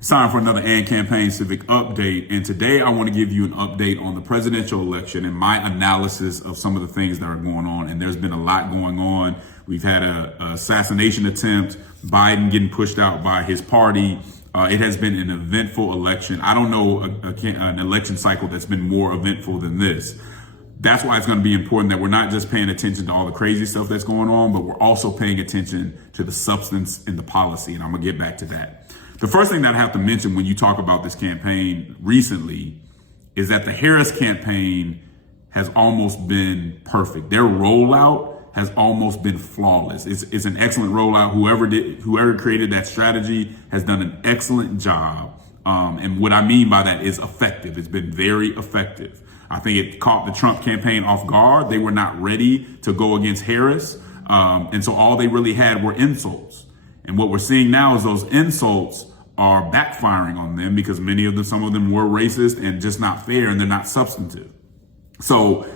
It's time for another And Campaign Civic update. And today I want to give you an update on the presidential election and my analysis of some of the things that are going on. And there's been a lot going on. We've had an assassination attempt, Biden getting pushed out by his party. It has been an eventful election. I don't know an election cycle that's been more eventful than this. That's why it's going to be important that we're not just paying attention to all the crazy stuff that's going on, but we're also paying attention to the substance and the policy. And I'm going to get back to that. The first thing that I have to mention when you talk about this campaign recently is that the Harris campaign has almost been perfect. Their rollout has almost been flawless. It's an excellent rollout. Whoever created that strategy has done an excellent job. And what I mean by that is effective. It's been very effective. I think it caught the Trump campaign off guard. They were not ready to go against Harris. And so all they really had were insults. And what we're seeing now is those insults are backfiring on them because some of them were racist and just not fair, and they're not substantive. So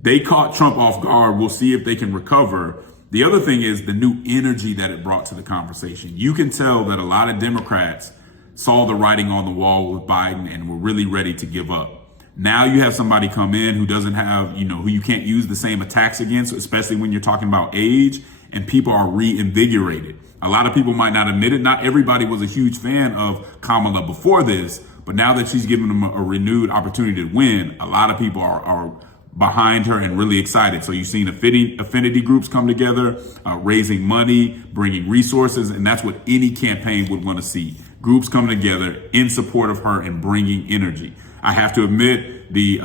they caught Trump off guard. We'll see if they can recover. The other thing is the new energy that it brought to the conversation. You can tell that a lot of Democrats saw the writing on the wall with Biden and were really ready to give up. Now you have somebody come in who doesn't have, who you can't use the same attacks against, especially when you're talking about age, and people are reinvigorated. A lot of people might not admit it. Not everybody was a huge fan of Kamala before this, but now that she's given them a renewed opportunity to win, a lot of people are behind her and really excited. So you've seen affinity groups come together, raising money, bringing resources, and that's what any campaign would want to see. Groups coming together in support of her and bringing energy. I have to admit, the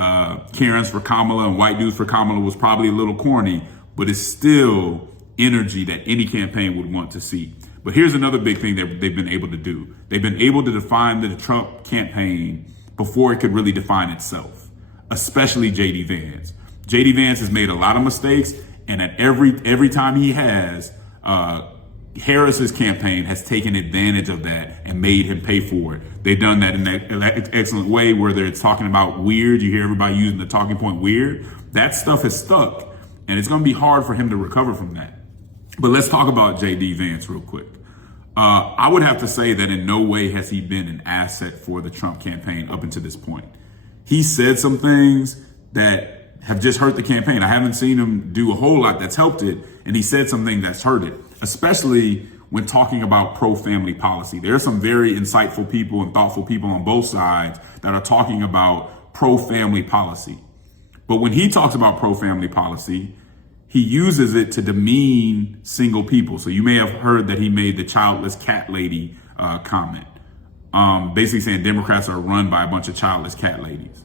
Karens for Kamala and white dudes for Kamala was probably a little corny, but it's still energy that any campaign would want to see. But here's another big thing that they've been able to do. They've been able to define the Trump campaign before it could really define itself, especially J.D. Vance. J.D. Vance has made a lot of mistakes, and at every time he has, Harris's campaign has taken advantage of that and made him pay for it. They've done that in that excellent way, whether it's talking about weird. You hear everybody using the talking point weird. That stuff has stuck, and it's going to be hard for him to recover from that. But let's talk about J.D. Vance real quick. I would have to say that in no way has he been an asset for the Trump campaign up until this point. He said some things that have just hurt the campaign. I haven't seen him do a whole lot that's helped it, and he said something that's hurt it, especially when talking about pro-family policy. There are some very insightful people and thoughtful people on both sides that are talking about pro-family policy. But when he talks about pro-family policy, he uses it to demean single people. So you may have heard that he made the childless cat lady comment, basically saying Democrats are run by a bunch of childless cat ladies.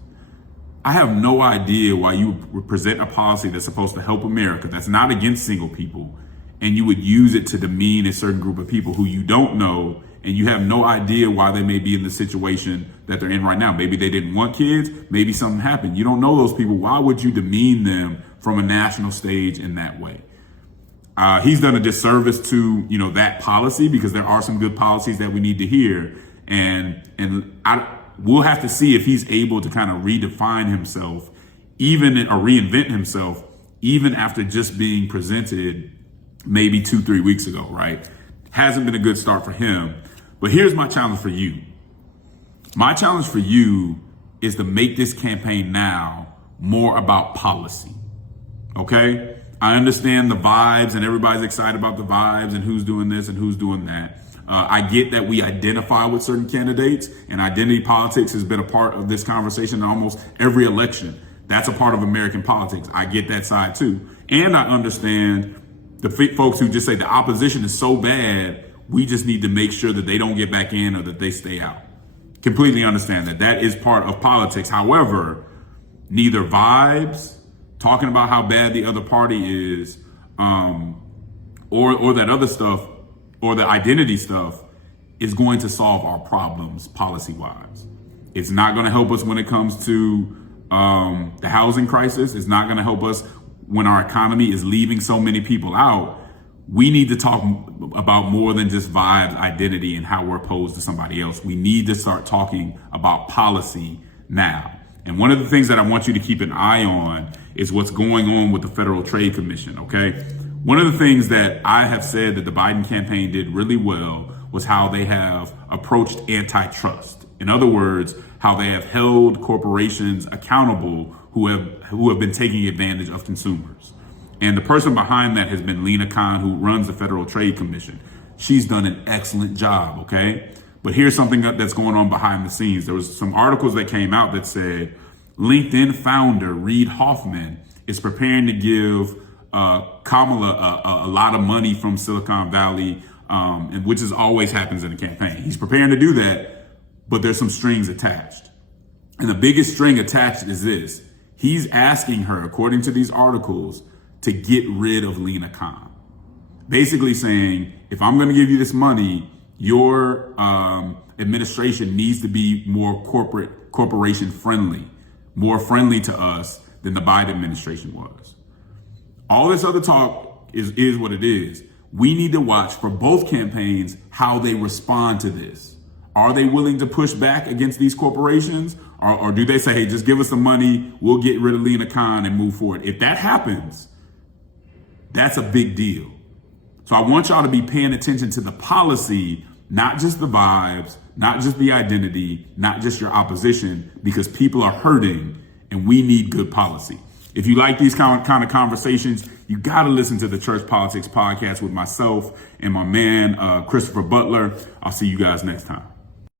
I have no idea why you would present a policy that's supposed to help America, that's not against single people, and you would use it to demean a certain group of people who you don't know, and you have no idea why they may be in the situation that they're in right now. Maybe they didn't want kids. Maybe something happened. You don't know those people. Why would you demean them from a national stage in that way? He's done a disservice to, that policy, because there are some good policies that we need to hear. And we'll have to see if he's able to kind of redefine himself, or reinvent himself, even after just being presented maybe 2-3 weeks ago, right? Hasn't been a good start for him. But here's my challenge for you. My challenge for you is to make this campaign now more about policy. Okay? I understand the vibes, and everybody's excited about the vibes and who's doing this and who's doing that. I get that we identify with certain candidates, and identity politics has been a part of this conversation in almost every election. That's a part of American politics. I get that side too. And I understand the folks who just say the opposition is so bad, we just need to make sure that they don't get back in or that they stay out. Completely understand that. That is part of politics. However, neither vibes, talking about how bad the other party is, or that other stuff, or the identity stuff, is going to solve our problems policy-wise. It's not going to help us when it comes to the housing crisis. It's not going to help us when our economy is leaving so many people out. We need to talk about more than just vibes, identity, and how we're opposed to somebody else. We need to start talking about policy now. And one of the things that I want you to keep an eye on is what's going on with the Federal Trade Commission, okay? One of the things that I have said that the Biden campaign did really well was how they have approached antitrust. In other words, how they have held corporations accountable who have been taking advantage of consumers. And the person behind that has been Lena Khan, who runs the Federal Trade Commission. She's done an excellent job, okay? But here's something that's going on behind the scenes. There was some articles that came out that said LinkedIn founder Reid Hoffman is preparing to give Kamala a lot of money from Silicon Valley, and which is always happens in a campaign. He's preparing to do that, but there's some strings attached. And the biggest string attached is this. He's asking her, according to these articles, to get rid of Lena Khan. Basically saying, if I'm going to give you this money, your administration needs to be more corporation friendly, more friendly to us than the Biden administration was. All this other talk is what it is. We need to watch for both campaigns how they respond to this. Are they willing to push back against these corporations? Or do they say, hey, just give us some money, we'll get rid of Lena Khan and move forward? If that happens, that's a big deal. So I want y'all to be paying attention to the policy, not just the vibes, not just the identity, not just your opposition, because people are hurting and we need good policy. If you like these kind of conversations, you got to listen to the Church Politics Podcast with myself and my man, Christopher Butler. I'll see you guys next time.